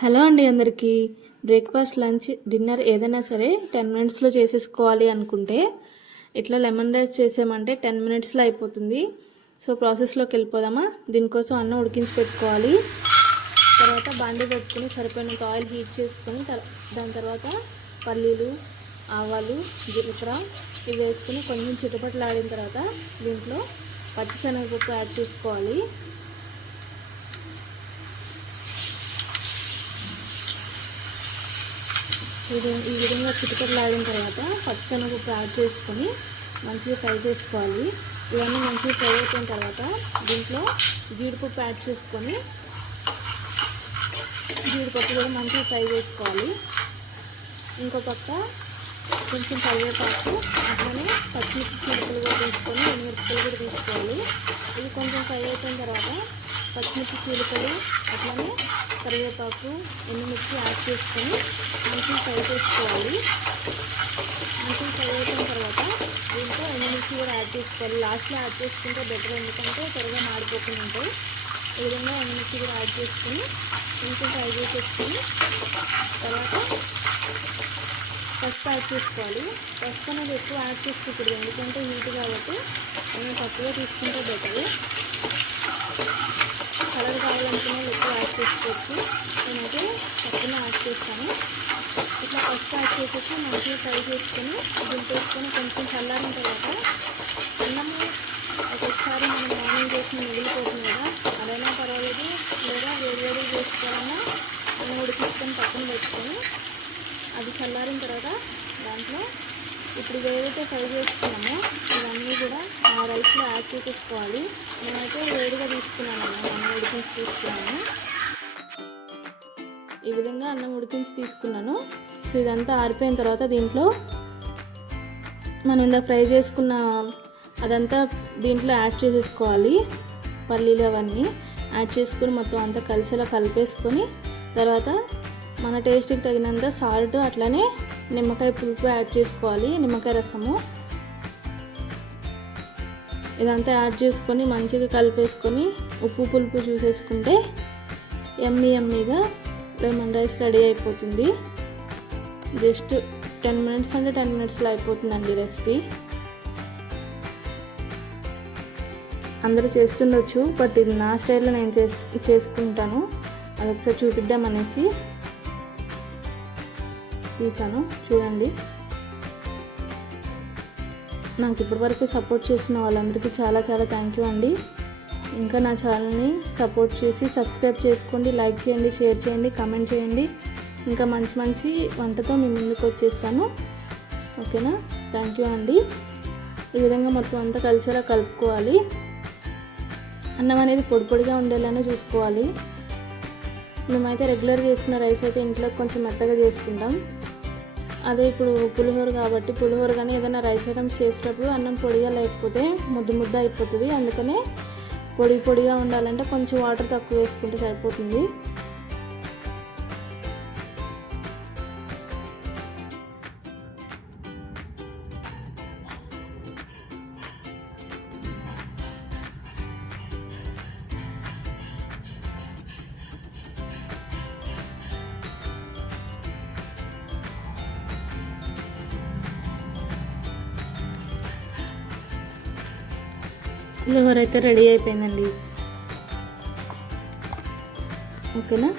Hello అండి అందరికీ. Breakfast lunch dinner ఏదైనా సరే టెన్ మినిట్స్లో చేసేసుకోవాలి అనుకుంటే ఇట్లా లెమన్ రైస్ చేసామంటే టెన్ మినిట్స్లో అయిపోతుంది. సో ప్రాసెస్లోకి వెళ్ళిపోదామా? దీనికోసం అన్నం ఉడికించి పెట్టుకోవాలి. తర్వాత బాండీ పెట్టుకుని సరిపోయినంత ఆయిల్ హీట్ చేసుకొని దాని తర్వాత పల్లీలు ఆవాలు జీలకర్ర ఇవి వేసుకుని కొంచెం చిటపట్లాడిన తర్వాత దీంట్లో పచ్చిశనగపప్పు యాడ్ చేసుకోవాలి. ఇది ఈ విధంగా చిటికట్లాడిన తర్వాత పచ్చిశనగపప్పు యాడ్ చేసుకొని మంచిగా ఫ్రై చేసుకోవాలి. ఇవన్నీ మంచిగా ఫ్రై అయిపోయిన తర్వాత దీంట్లో జీడిపప్పు యాడ్ చేసుకొని జీడిపప్పు కూడా మంచిగా ఫ్రై చేసుకోవాలి. ఇంకో పక్క కొంచెం కరివేపాకు అట్లనే పచ్చిమిర్చి చిలుకలు కూడా తీసుకొని ఎండుమిరపకాయలు కూడా తీసుకోవాలి. ఇవి కొంచెం ఫ్రై అయిపోయిన తర్వాత పచ్చిమిర్చి చీలికలు అట్లనే కరివేపాకు ఎండుమిర్చి యాడ్ చేసుకొని మంచిగా ఫ్రై చేసుకోవాలి. మంచిగా ఫ్రై అయిపోయిన తర్వాత దీంట్లో ఎండుమిర్చి కూడా యాడ్ చేసుకోవాలి. లాస్ట్లో యాడ్ చేసుకుంటే బెటర్ ఎందుకంటే త్వరగా మాడిపోకుండా ఉంటాయి. ఈ విధంగా ఎండుమిర్చి కూడా యాడ్ చేసుకుని మంచిగా ఫ్రై చేసేసుకొని తర్వాత పసుపు యాడ్ చేసుకోవాలి. పసుపు అనేది ఎక్కువ యాడ్ చేసుకోకూడదు ఎందుకంటే హీట్ కాబట్టి మనం తక్కువ తీసుకుంటే బెటర్. తీసుకొచ్చి నేనైతే పక్కన యాడ్ చేస్తాను. ఇట్లా ఫస్ట్ యాడ్ చేసేసి మంచిగా ఫ్రై చేసుకొని దింపేసుకొని కొంచెం చల్లారిన తర్వాత అన్నము ఒక్కొక్కసారి మనం మార్నింగ్ చేసిన మిగిలిపోతుంది కదా అదైనా పర్వాలేదు. లేదా వేడి వేడి చేసుకోవాలన్నా అన్నం ఉడికించుకొని పక్కన పెట్టుకొని అది చల్లారిన తర్వాత దాంట్లో ఇప్పుడు ఏదైతే ఫ్రై చేసుకున్నామో ఇవన్నీ కూడా ఆ రైస్లో యాడ్ చేసేసుకోవాలి. నేనైతే వేడిగా తీసుకున్నాను అన్నం ఉడికించి తీసుకున్నాను. విధంగా అన్నం ఉడికించి తీసుకున్నాను. సో ఇదంతా ఆరిపోయిన తర్వాత దీంట్లో మనం ఇందాక ఫ్రై చేసుకున్న అదంతా దీంట్లో యాడ్ చేసేసుకోవాలి. పల్లీలు అవన్నీ యాడ్ చేసుకుని మొత్తం అంతా కలిసేలా కలిపేసుకొని తర్వాత మన టేస్ట్కి తగినంత సాల్ట్ అట్లనే నిమ్మకాయ పులుపు యాడ్ చేసుకోవాలి నిమ్మకాయ రసము. ఇదంతా యాడ్ చేసుకొని మంచిగా కలిపేసుకొని ఉప్పు పులుపు చూసేసుకుంటే ఎమ్మి ఎమ్మిగా లెమన్ రైస్ రెడీ అయిపోతుంది. జస్ట్ టెన్ మినిట్స్ అంటే టెన్ మినిట్స్లో అయిపోతుందండి రెసిపీ అందరూ చేస్తుండొచ్చు బట్ ఇది నా స్టైల్లో నేను చేస్ చేసుకుంటాను. అది ఒకసారి చూపిద్దామనేసి తీసాను. చూడండి. నాకు ఇప్పటివరకు సపోర్ట్ చేసిన వాళ్ళందరికీ చాలా చాలా థ్యాంక్ యూ అండి. ఇంకా నా ఛానల్ని సపోర్ట్ చేసి సబ్స్క్రైబ్ చేసుకోండి లైక్ చేయండి షేర్ చేయండి కామెంట్ చేయండి. ఇంకా మంచి మంచి వంటతో మీ ముందుకు వచ్చేస్తాను. ఓకేనా? థ్యాంక్ యూ అండి. ఈ విధంగా మొత్తం అంతా కలిసేలా కలుపుకోవాలి. అన్నం అనేది పొడి పొడిగా ఉండేలానే చూసుకోవాలి. మేమైతే రెగ్యులర్ చేసుకున్న రైస్ అయితే ఇంట్లో కొంచెం మెత్తగా చేసుకుంటాం. అదే ఇప్పుడు పులిహోర కాబట్టి పులిహోర కానీ ఏదైనా రైస్ ఐటమ్స్ చేసేటప్పుడు అన్నం పొడిగా లేకపోతే ముద్దు ముద్ద అయిపోతుంది. అందుకనే పొడి పొడిగా ఉండాలంటే కొంచెం వాటర్ తక్కువ వేసుకుంటే సరిపోతుంది. పులిహోర అయితే రెడీ అయిపోయిందండి. ఓకేనా?